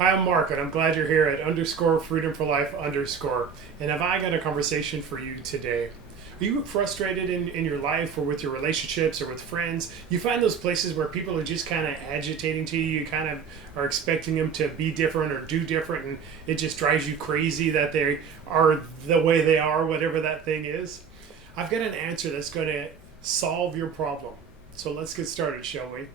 Hi, I'm Mark, and I'm glad you're here at underscore freedom for life underscore. And have I got a conversation for you today? Are you frustrated in your life or with your relationships or with friends? You find those places where people are just kind of agitating to you. You kind of are expecting them to be different or do different, and it just drives you crazy that they are the way they are, whatever that thing is. I've got an answer that's going to solve your problem. So let's get started, shall we?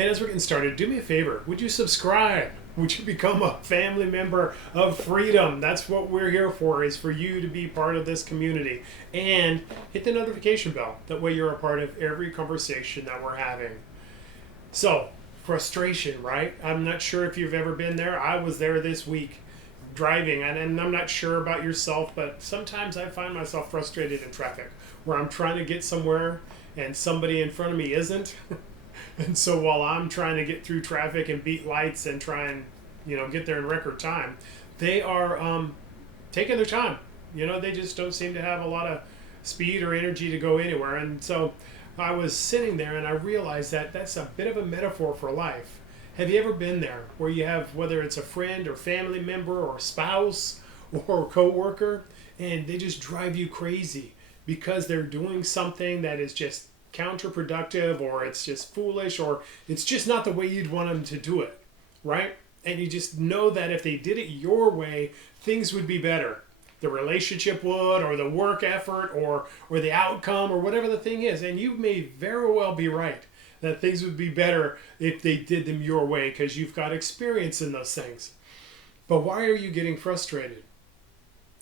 And as we're getting started, do me a favor. Would you subscribe? Would you become a family member of freedom? That's what we're here for, is for you to be part of this community. And hit the notification bell. That way you're a part of every conversation that we're having. So, frustration, right? I'm not sure if you've ever been there. I was there this week driving, and I'm not sure about yourself, but sometimes I find myself frustrated in traffic where I'm trying to get somewhere and somebody in front of me isn't. And so while I'm trying to get through traffic and beat lights and try and get there in record time, they are taking their time. They just don't seem to have a lot of speed or energy to go anywhere. And so I was sitting there and I realized that that's a bit of a metaphor for life. Have you ever been there where you have, whether it's a friend or family member or spouse or coworker, and they just drive you crazy because they're doing something that is just counterproductive, or it's just foolish, or it's just not the way you'd want them to do it, right? And you just know that if they did it your way, things would be better. The relationship would, or the work effort, or the outcome, or whatever the thing is. And you may very well be right that things would be better if they did them your way, because you've got experience in those things. But why are you getting frustrated?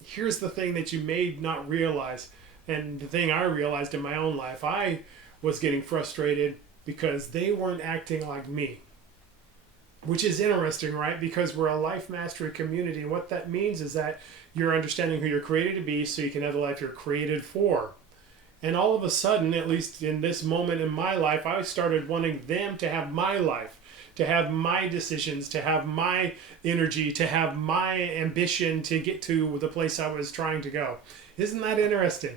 Here's the thing that you may not realize, and the thing I realized in my own life. I was getting frustrated because they weren't acting like me. Which is interesting, right? Because we're a life mastery community. And what that means is that you're understanding who you're created to be so you can have the life you're created for. And all of a sudden, at least in this moment in my life, I started wanting them to have my life, to have my decisions, to have my energy, to have my ambition to get to the place I was trying to go. Isn't that interesting?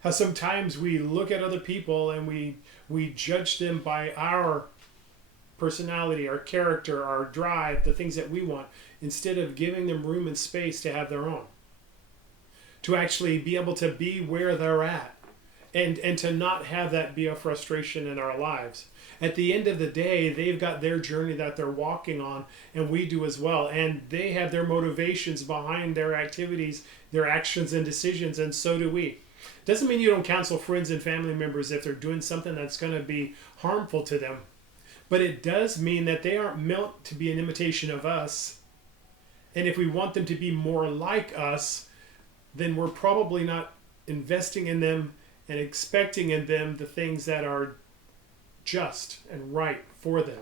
How sometimes we look at other people and we judge them by our personality, our character, our drive, the things that we want, instead of giving them room and space to have their own. To actually be able to be where they're at, and to not have that be a frustration in our lives. At the end of the day, they've got their journey that they're walking on, and we do as well. And they have their motivations behind their activities, their actions and decisions, and so do we. Doesn't mean you don't counsel friends and family members if they're doing something that's going to be harmful to them. But it does mean that they aren't meant to be an imitation of us. And if we want them to be more like us, then we're probably not investing in them and expecting in them the things that are just and right for them.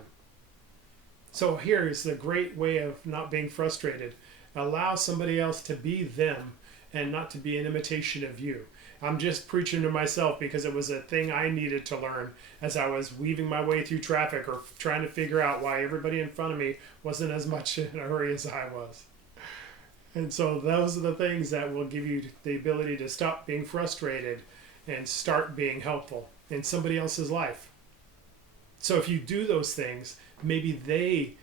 So here is the great way of not being frustrated. Allow somebody else to be them and not to be an imitation of you. I'm just preaching to myself because it was a thing I needed to learn as I was weaving my way through traffic or trying to figure out why everybody in front of me wasn't as much in a hurry as I was. And so those are the things that will give you the ability to stop being frustrated and start being helpful in somebody else's life. So if you do those things, maybe they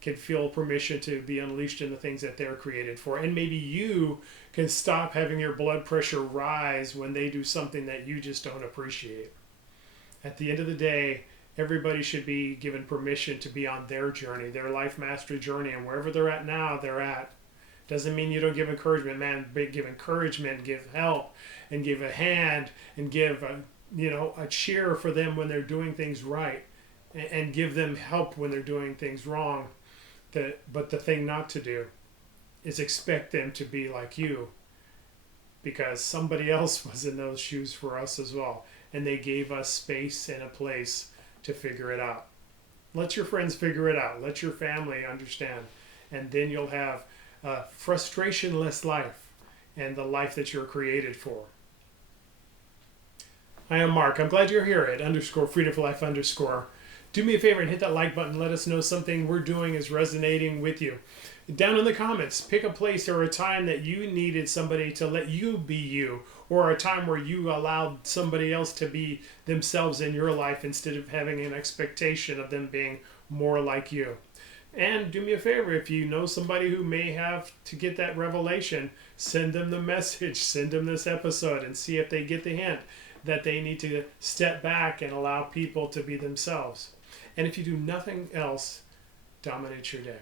can feel permission to be unleashed in the things that they're created for. And maybe you can stop having your blood pressure rise when they do something that you just don't appreciate. At the end of the day, everybody should be given permission to be on their journey, their life mastery journey, and wherever they're at now, they're at. Doesn't mean you don't give encouragement, man. Give encouragement, give help, and give a hand, and give a cheer for them when they're doing things right, and give them help when they're doing things wrong. But the thing not to do is expect them to be like you, because somebody else was in those shoes for us as well, and they gave us space and a place to figure it out. Let your friends figure it out. Let your family understand, and then you'll have a frustration-less life and the life that you're created for. I am Mark. I'm glad you're here at underscore freedom for life underscore. Do me a favor and hit that like button. Let us know something we're doing is resonating with you. Down in the comments, pick a place or a time that you needed somebody to let you be you, or a time where you allowed somebody else to be themselves in your life instead of having an expectation of them being more like you. And do me a favor, if you know somebody who may have to get that revelation, send them the message, send them this episode, and see if they get the hint that they need to step back and allow people to be themselves. And if you do nothing else, dominate your day.